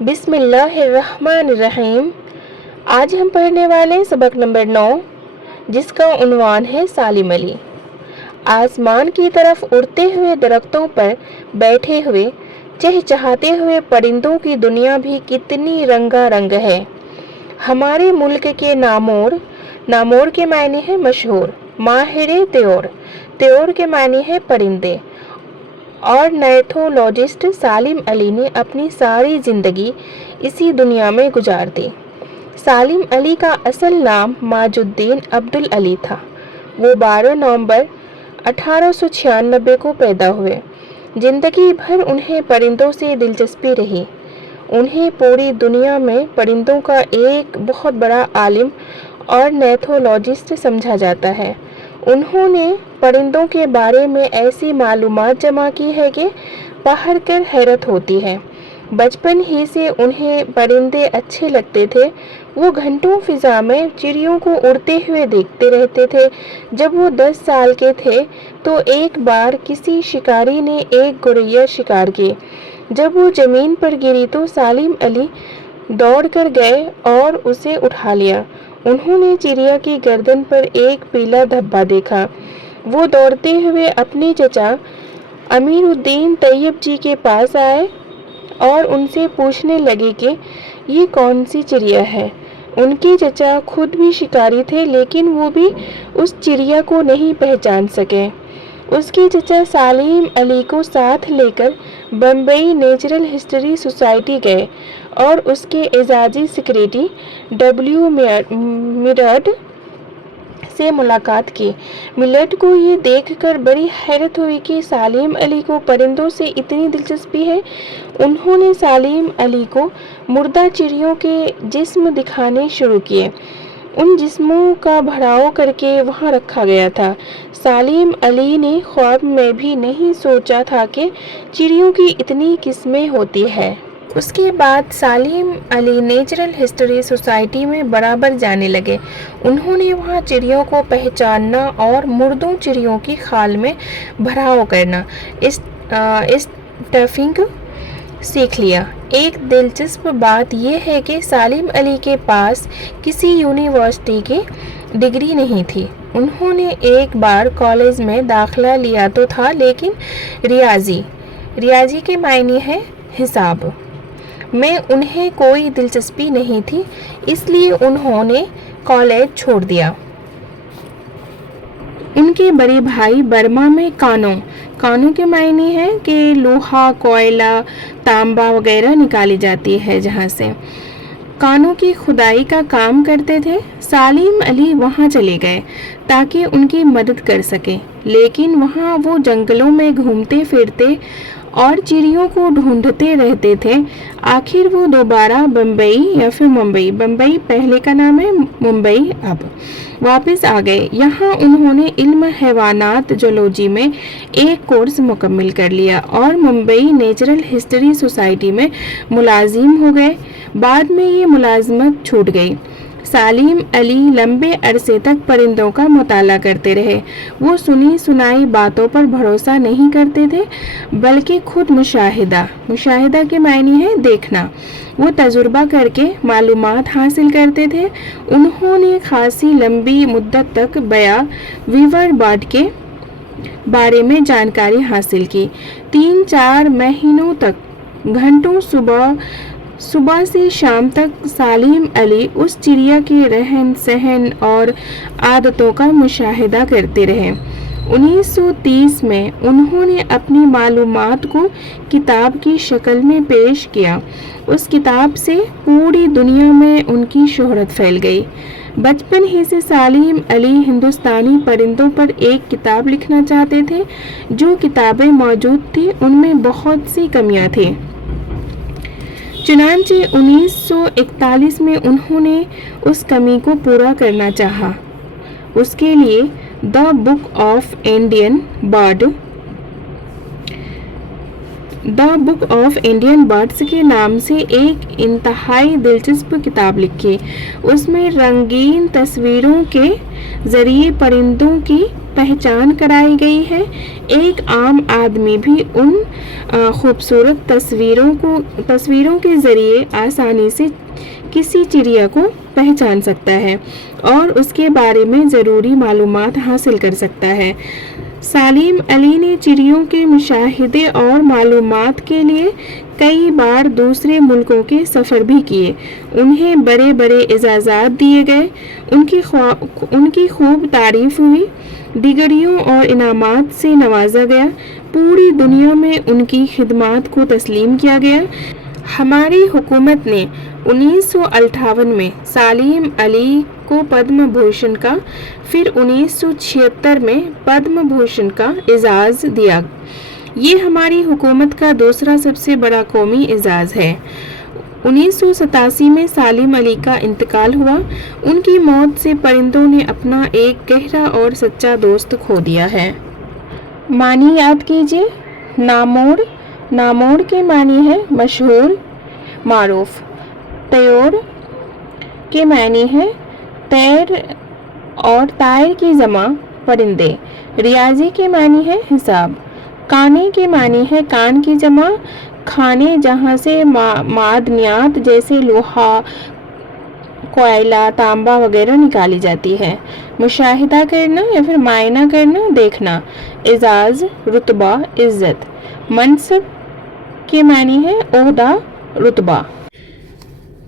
بسم اللہ الرحمن الرحیم۔ آج ہم پڑھنے والے سبق نمبر 9 جس کا عنوان ہے سالم علی۔ آسمان کی طرف اڑتے ہوئے درختوں پر بیٹھے ہوئے چہچہاتے ہوئے پرندوں کی دنیا بھی کتنی رنگا رنگ ہے۔ ہمارے ملک کے نامور کے معنی ہے مشہور، ماہر طیور کے معنی ہے پرندے، اور نیتھولوجسٹ سالم علی نے اپنی ساری زندگی اسی دنیا میں گزار دی۔ سالم علی کا اصل نام ماج الدین عبدالعلی تھا۔ وہ 12 نومبر 1896 کو پیدا ہوئے۔ زندگی بھر انہیں پرندوں سے دلچسپی رہی۔ انہیں پوری دنیا میں پرندوں کا ایک بہت بڑا عالم اور نیتھولوجسٹ سمجھا جاتا ہے۔ انہوں نے پرندوں کے بارے میں ایسی معلومات جمع کی ہے کہ پڑھ کر حیرت ہوتی ہے۔ بچپن ہی سے انہیں پرندے اچھے لگتے تھے۔ وہ گھنٹوں فضا میں چڑیوں کو اڑتے ہوئے دیکھتے رہتے تھے۔ جب وہ 10 سال کے تھے تو ایک بار کسی شکاری نے ایک گوریا شکار کی۔ جب وہ زمین پر گری تو سالم علی دوڑ کر گئے اور اسے اٹھا لیا۔ انہوں نے چڑیا کی گردن پر ایک پیلا دھبا دیکھا۔ وہ دوڑتے ہوئے اپنے چچا امیر الدین طیب جی کے پاس آئے اور ان سے پوچھنے لگے کہ یہ کون سی چڑیا ہے۔ ان کے چچا خود بھی شکاری تھے لیکن وہ بھی اس چڑیا کو نہیں پہچان سکے۔ اس کے چچا سالم علی کو ساتھ لے کر بمبئی نیچرل ہسٹری سوسائٹی گئے اور اس کے اعزازی سیکریٹری ڈبلیو میرٹ سے ملاقات کی۔ میرٹ کو یہ دیکھ کر بڑی حیرت ہوئی کہ سالم علی کو پرندوں سے اتنی دلچسپی ہے۔ انہوں نے سالم علی کو مردہ چڑیوں کے جسم دکھانے شروع کیے۔ ان جسموں کا بھراؤ کر کے وہاں رکھا گیا تھا۔ سالم علی نے خواب میں بھی نہیں سوچا تھا کہ چڑیوں کی اتنی قسمیں ہوتی ہیں۔ اس کے بعد Salim Ali natural history society میں برابر جانے لگے۔ انہوں نے وہاں چڑیوں کو پہچاننا اور مردوں چڑیوں کی خال میں بھراؤ کرنا اسٹفنگ سیکھ لیا۔ ایک دلچسپ بات یہ ہے کہ سالم علی کے پاس کسی یونیورسٹی کی ڈگری نہیں تھی۔ انہوں نے ایک بار کالج میں داخلہ لیا تو تھا لیکن ریاضی کے معنی ہے حساب میں انہیں کوئی دلچسپی نہیں تھی، اس لیے انہوں نے کالج چھوڑ دیا۔ ان کے بڑے بھائی برما میں کانوں کے معنی ہے کہ لوہا، کوئلہ، تانبا وغیرہ نکالی جاتی ہے جہاں سے کانوں کی کھدائی کا کام کرتے تھے۔ سالم علی وہاں چلے گئے تاکہ ان کی مدد کر سکے، لیکن وہاں وہ جنگلوں میں گھومتے پھرتے اور چڑیوں کو ڈھونڈتے رہتے تھے۔ آخر وہ دوبارہ بمبئی پہلے کا نام ہے ممبئی اب واپس آ گئے۔ یہاں انہوں نے علم حیوانات زولوجی میں ایک کورس مکمل کر لیا اور ممبئی نیچرل ہسٹری سوسائٹی میں ملازم ہو گئے۔ بعد میں یہ ملازمت چھوٹ گئی۔ سالم علی لمبے عرصے تک پرندوں کا مطالعہ کرتے رہے۔ وہ سنی سنائی باتوں پر بھروسہ نہیں کرتے تھے بلکہ خود مشاہدہ کے معنی ہے دیکھنا۔ وہ تجربہ کر کے معلومات حاصل کرتے تھے۔ انہوں نے خاصی لمبی مدت تک ویور برڈ کے بارے میں جانکاری حاصل کی۔ 3-4 مہینوں تک گھنٹوں صبح سے شام تک سالم علی اس چڑیا کے رہن سہن اور عادتوں کا مشاہدہ کرتے رہے۔ 1930 میں انہوں نے اپنی معلومات کو کتاب کی شکل میں پیش کیا۔ اس کتاب سے پوری دنیا میں ان کی شہرت پھیل گئی۔ بچپن ہی سے سالم علی ہندوستانی پرندوں پر ایک کتاب لکھنا چاہتے تھے۔ جو کتابیں موجود تھیں ان میں بہت سی کمیاں تھیں۔ چنانچہ 1941 میں انہوں نے اس کمی کو پورا کرنا چاہا۔ اس کے لیے the book of Indian bird the book of Indian birds के नाम से एक इंतहाई दिलचस्प किताब लिखी। उसमें रंगीन तस्वीरों के जरिए परिंदों की पहचान कराई गई है। एक आम आदमी भी उन खूबसूरत तस्वीरों के जरिए आसानी से किसी चिड़िया को पहचान सकता है और उसके बारे में ज़रूरी मालूमात हासिल कर सकता है। सालिम अली ने चिड़ियों के मुशाहिदे और मालूमात के लिए कई बार दूसरे मुल्कों के सफ़र भी किए। उन्हें बड़े बड़े इजाज़ात दिए गए, उनकी खूब तारीफ़ हुई, डिग्रियों और इनामात से नवाजा गया। पूरी दुनिया में उनकी खिदमत को तस्लीम किया गया। हमारी हुकूमत ने 1958 में सालिम अली को पद्म भूषण का, फिर 1976 में पद्म भूषण का एजाज़ दिया। ये हमारी हुकूमत का दूसरा सबसे बड़ा कौमी एजाज़ है। 1987 में सालिम अली का इंतकाल हुआ। उनकी मौत से परिंदों ने अपना एक गहरा और सच्चा दोस्त खो दिया है। मानी याद कीजिए। नामोड़ के मानी है मशहूर, मारूफ। तयोर के मानी है तैर और तायर की जमा परिंदे। रियाजी के मानी है हिसाब। काने के मानी है कान की जमा खाने, जहाँ से मादनियात जैसे लोहा, कोयला, तांबा वगैरह निकाली जाती है। मुशाहिदा करना या फिर मायना करना, देखना। एजाज, रुतबा, इज्जत। मनसब के मानी है ओहदा, रुतबा।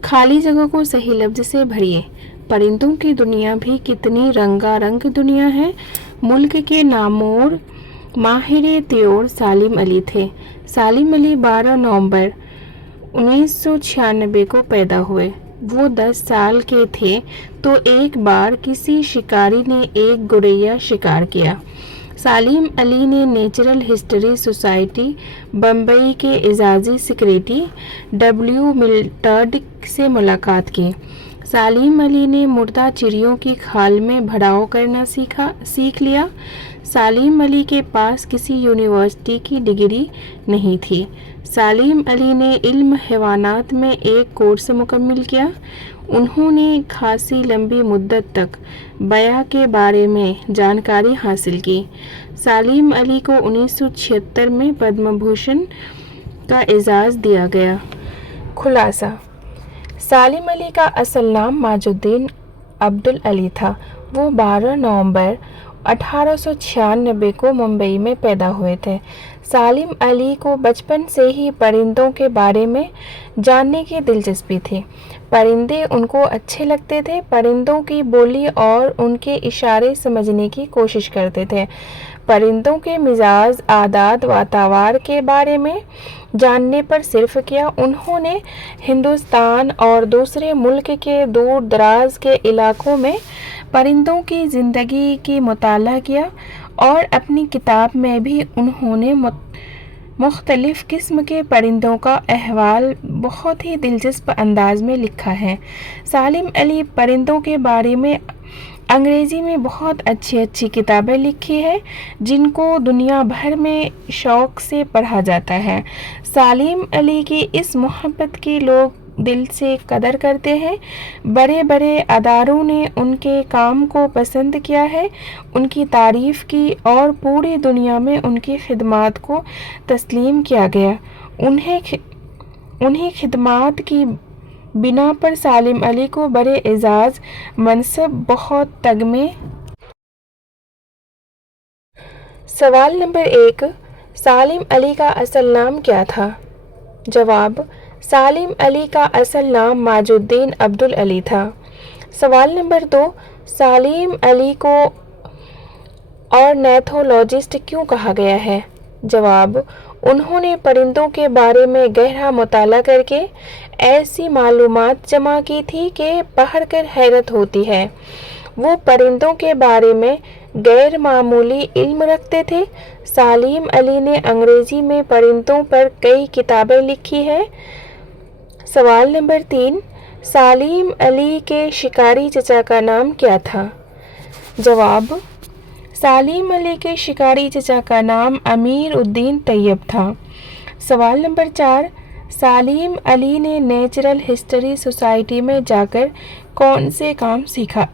खाली जगह को सही लफ्ज से भरिए। परिंदों की दुनिया भी कितनी रंगारंग दुनिया है। मुल्क के नामोर माहिर तयोर सालिम अली थे। सालिम अली 12 नवंबर 1996 को पैदा हुए। वो 10 साल के थे तो एक बार किसी शिकारी ने एक गोरैया शिकार किया। सालिम अली ने नेचुरल हिस्ट्री सोसाइटी बम्बई के एजाजी सेक्रेटरी W. मिल्टर्ड से मुलाकात की। सालिम अली ने मुर्दा चिड़ियों की खाल में भड़ाव करना सीख लिया। सालिम अली के पास किसी यूनिवर्सिटी की डिग्री नहीं थी। सालिम अली ने इल्म हैवानात में एक कोर्स मुकम्मल किया। उन्होंने खासी लंबी मुद्दत तक बया के बारे में जानकारी हासिल की। सालिम अली को 1976 में पद्म भूषण का एजाज़ दिया गया। खुलासा: सालिम अली का असल नाम माजुद्दीन अब्दुल अली था। वो 12 नवंबर 1896 को मुंबई में पैदा हुए थे। सालिम अली को बचपन से ही परिंदों के बारे में जानने की दिलचस्पी थी। परिंदे उनको अच्छे लगते थे। परिंदों की बोली और उनके इशारे समझने की कोशिश करते थे। परिंदों के मिजाज, आदात, वातावरण के बारे में जानने पर सिर्फ किया उन्होंने हिंदुस्तान और दूसरे मुल्क के दूर दराज के इलाकों में परिंदों की ज़िंदगी की मुताला किया और अपनी किताब में भी उन्होंने मुख्तलिफ़ किस्म के परिंदों का अहवाल बहुत ही दिलचस्प अंदाज में लिखा है। सालिम अली परिंदों के बारे में अंग्रेज़ी में बहुत अच्छी किताबें लिखी है जिनको दुनिया भर में शौक़ से पढ़ा जाता है। सालिम अली की इस मोहब्बत की लोग दिल से कदर करते हैं। बड़े बड़े अदारों ने उनके काम को पसंद किया है, उनकी तारीफ़ की और पूरी दुनिया में उनकी खिदमत को तस्लीम किया गया। उन्हें खिदमत की बिना पर सालिम अली को बड़े एजाज़, मनसब, बहुत तगमे। सवाल नंबर 1, सालिम अली का असल नाम क्या था? जवाब: सालिम अली का असल नाम माजुद्दीन अब्दुल अली था। सवाल नंबर 2, सालिम अली को ऑर्निथोलॉजिस्ट क्यों कहा गया है? जवाब: उन्होंने परिंदों के बारे में गहरा मुताला करके ऐसी मालूमात जमा की थी कि पढ़कर हैरत होती है। वो परिंदों के बारे में गैर मामूली इल्म रखते थे। सालिम अली ने अंग्रेज़ी में परिंदों पर कई किताबें लिखी हैं। सवाल नंबर 3, सालिम अली के शिकारी चचा का नाम क्या था? जवाब: सालिम अली के शिकारी चचा का नाम अमीर उद्दीन तैयब था। सवाल नंबर 4, सालिम अली ने नेचुरल हिस्ट्री सोसाइटी में जाकर कौन से काम सीखा?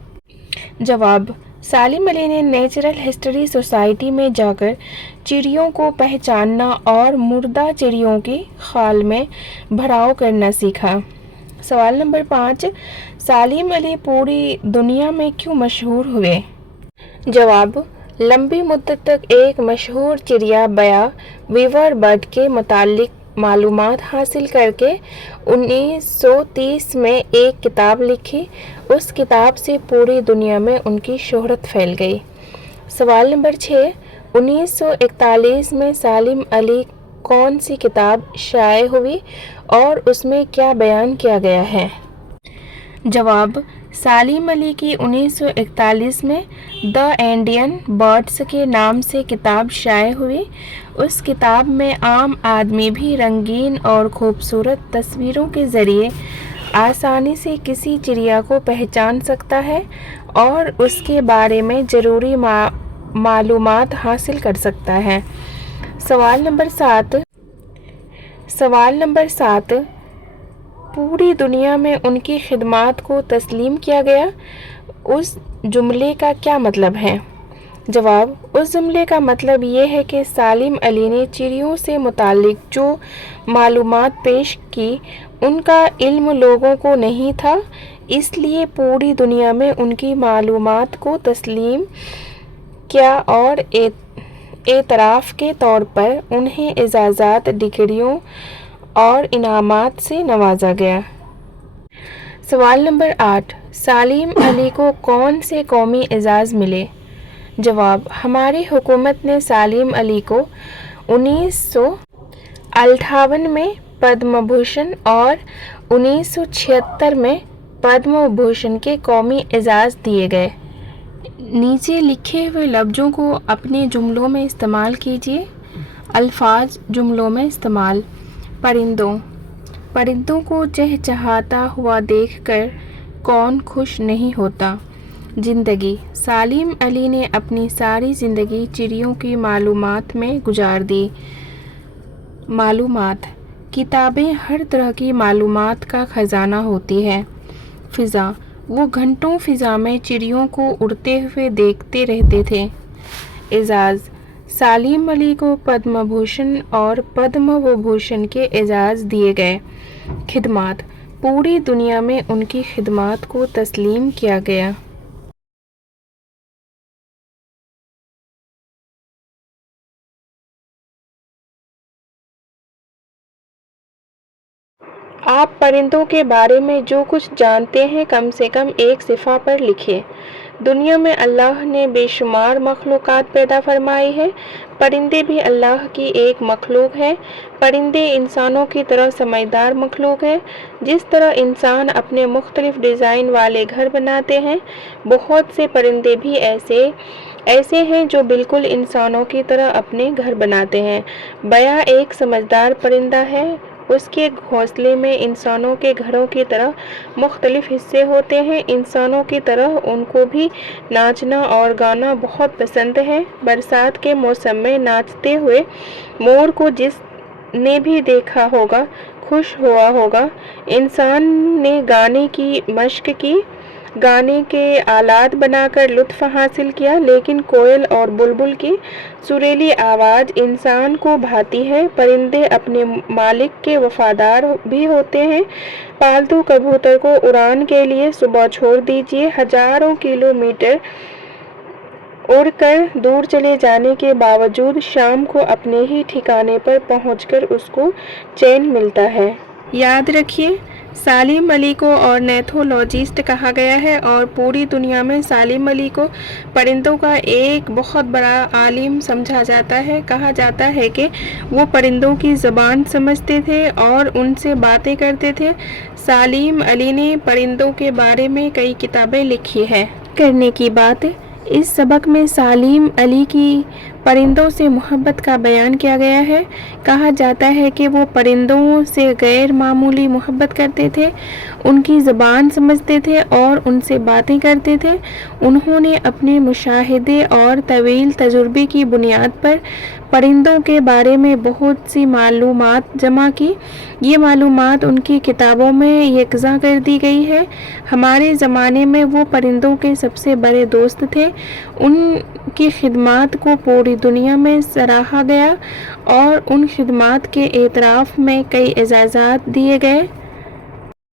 जवाब, सालिम अली ने नेचुरल हिस्ट्री सोसाइटी में जाकर चिड़ियों को पहचानना और मुर्दा चिड़ियों की खाल में भराव करना सीखा। सवाल नंबर 5, सालिम अली पूरी दुनिया में क्यों मशहूर हुए? जवाब, लंबी मुद्दत तक एक मशहूर चिड़िया बया वीवर बर्ड के मुतालिक मालूमात हासिल करके 1930 में एक किताब लिखी। उस किताब से पूरी दुनिया में उनकी शोहरत फैल गई। सवाल नंबर 6, 1941 में सालिम अली कौन सी किताब शाये हुई और उसमें क्या बयान किया गया है? जवाब, सालिम अली की 1941 में द इंडियन बर्ड्स के नाम से किताब शाये हुई। उस किताब में आम आदमी भी रंगीन और खूबसूरत तस्वीरों के ज़रिए आसानी से किसी चिड़िया को पहचान सकता है और उसके बारे में ज़रूरी मालूमात हासिल कर सकता है। सवाल नंबर 7, पूरी दुनिया में उनकी खिदमात को तस्लीम किया गया, उस जुमले का क्या मतलब है? जवाब, उस जुमले का मतलब ये है कि सालिम अली ने चिड़ियों से मुतालिक जो मालूमात पेश की उनका इल्म लोगों को नहीं था, इसलिए पूरी दुनिया में उनकी मालूमात को तस्लीम किया और एतराफ़ के तौर पर उन्हें इजाज़त, डिग्रियों और इनामात से नवाजा गया। सवाल नंबर 8, सालिम अली को कौन से कौमी एजाज़ मिले? जवाब, हमारी हुकूमत ने सालिम अली को 1958 में पद्म भूषण और 1976 में पद्म भूषण के कौमी एजाज़ दिए गए। नीचे लिखे हुए लफ्ज़ों को अपने जुमलों में इस्तेमाल कीजिए। अल्फाज जुमलों में इस्तेमाल। परिंदों को चहचहाता हुआ देखकर कौन खुश नहीं होता? ज़िंदगी, सालिम अली ने अपनी सारी ज़िंदगी चिड़ियों की मालूमात में गुजार दी। मालूमात, किताबें हर तरह की मालूमात का ख़जाना होती है। फ़िज़ा, वो घंटों फ़िज़ा में चिड़ियों को उड़ते हुए देखते रहते थे। एजाज़, सालिम अली को पद्म भूषण और पद्म विभूषण के एजाज़ दिए गए। खिदमात, पूरी दुनिया में उनकी खिदमात को तस्लीम किया गया। आप परिंदों के बारे में जो कुछ जानते हैं कम से कम एक सिफ़ा पर लिखिए। दुनिया में अल्लाह ने बेशुमार मखलूक़ात पैदा फरमाई है। परिंदे भी अल्लाह की एक मखलूक है। परिंदे इंसानों की तरह समझदार मखलूक है। जिस तरह इंसान अपने मुख्तलिफ डिज़ाइन वाले घर बनाते हैं, बहुत से परिंदे भी ऐसे हैं जो बिल्कुल इंसानों की तरह अपने घर बनाते हैं। बया एक समझदार परिंदा है। उसके घोंसले में इंसानों के घरों की तरह मुख्तलिफ हिस्से होते हैं। इंसानों की तरह उनको भी नाचना और गाना बहुत पसंद है। बरसात के मौसम में नाचते हुए मोर को जिसने भी देखा होगा खुश हुआ होगा। इंसान ने गाने की मशक की, गाने के आलात बनाकर लुत्फ़ हासिल किया, लेकिन कोयल और बुलबुल की सुरीली आवाज़ इंसान को भाती है। परिंदे अपने मालिक के वफादार भी होते हैं। पालतू कबूतर को उड़ान के लिए सुबह छोड़ दीजिए। हजारों किलोमीटर उड़कर दूर चले जाने के बावजूद शाम को अपने ही ठिकाने पर पहुंचकर उसको चैन मिलता है। याद रखिए, सालिम अली को ऑर्निथोलॉजिस्ट कहा गया है और पूरी दुनिया में सालिम अली को परिंदों का एक बहुत बड़ा आलिम समझा जाता है। कहा जाता है कि वो परिंदों की ज़बान समझते थे और उनसे बातें करते थे। सालिम अली ने परिंदों के बारे में कई किताबें लिखी है। करने की बात, इस सबक में सालिम अली की پرندوں سے محبت کا بیان کیا گیا ہے۔ کہا جاتا ہے کہ وہ پرندوں سے غیر معمولی محبت کرتے تھے، ان کی زبان سمجھتے تھے اور ان سے باتیں کرتے تھے۔ انہوں نے اپنے مشاہدے اور طویل تجربے کی بنیاد پر پرندوں کے بارے میں بہت سی معلومات جمع کی۔ یہ معلومات ان کی کتابوں میں یکجا کر دی گئی ہے۔ ہمارے زمانے میں وہ پرندوں کے سب سے بڑے دوست تھے۔ ان کی خدمات کو پوری دنیا میں سراہا گیا اور ان خدمات کے اعتراف میں کئی اعزازات دیے گئے۔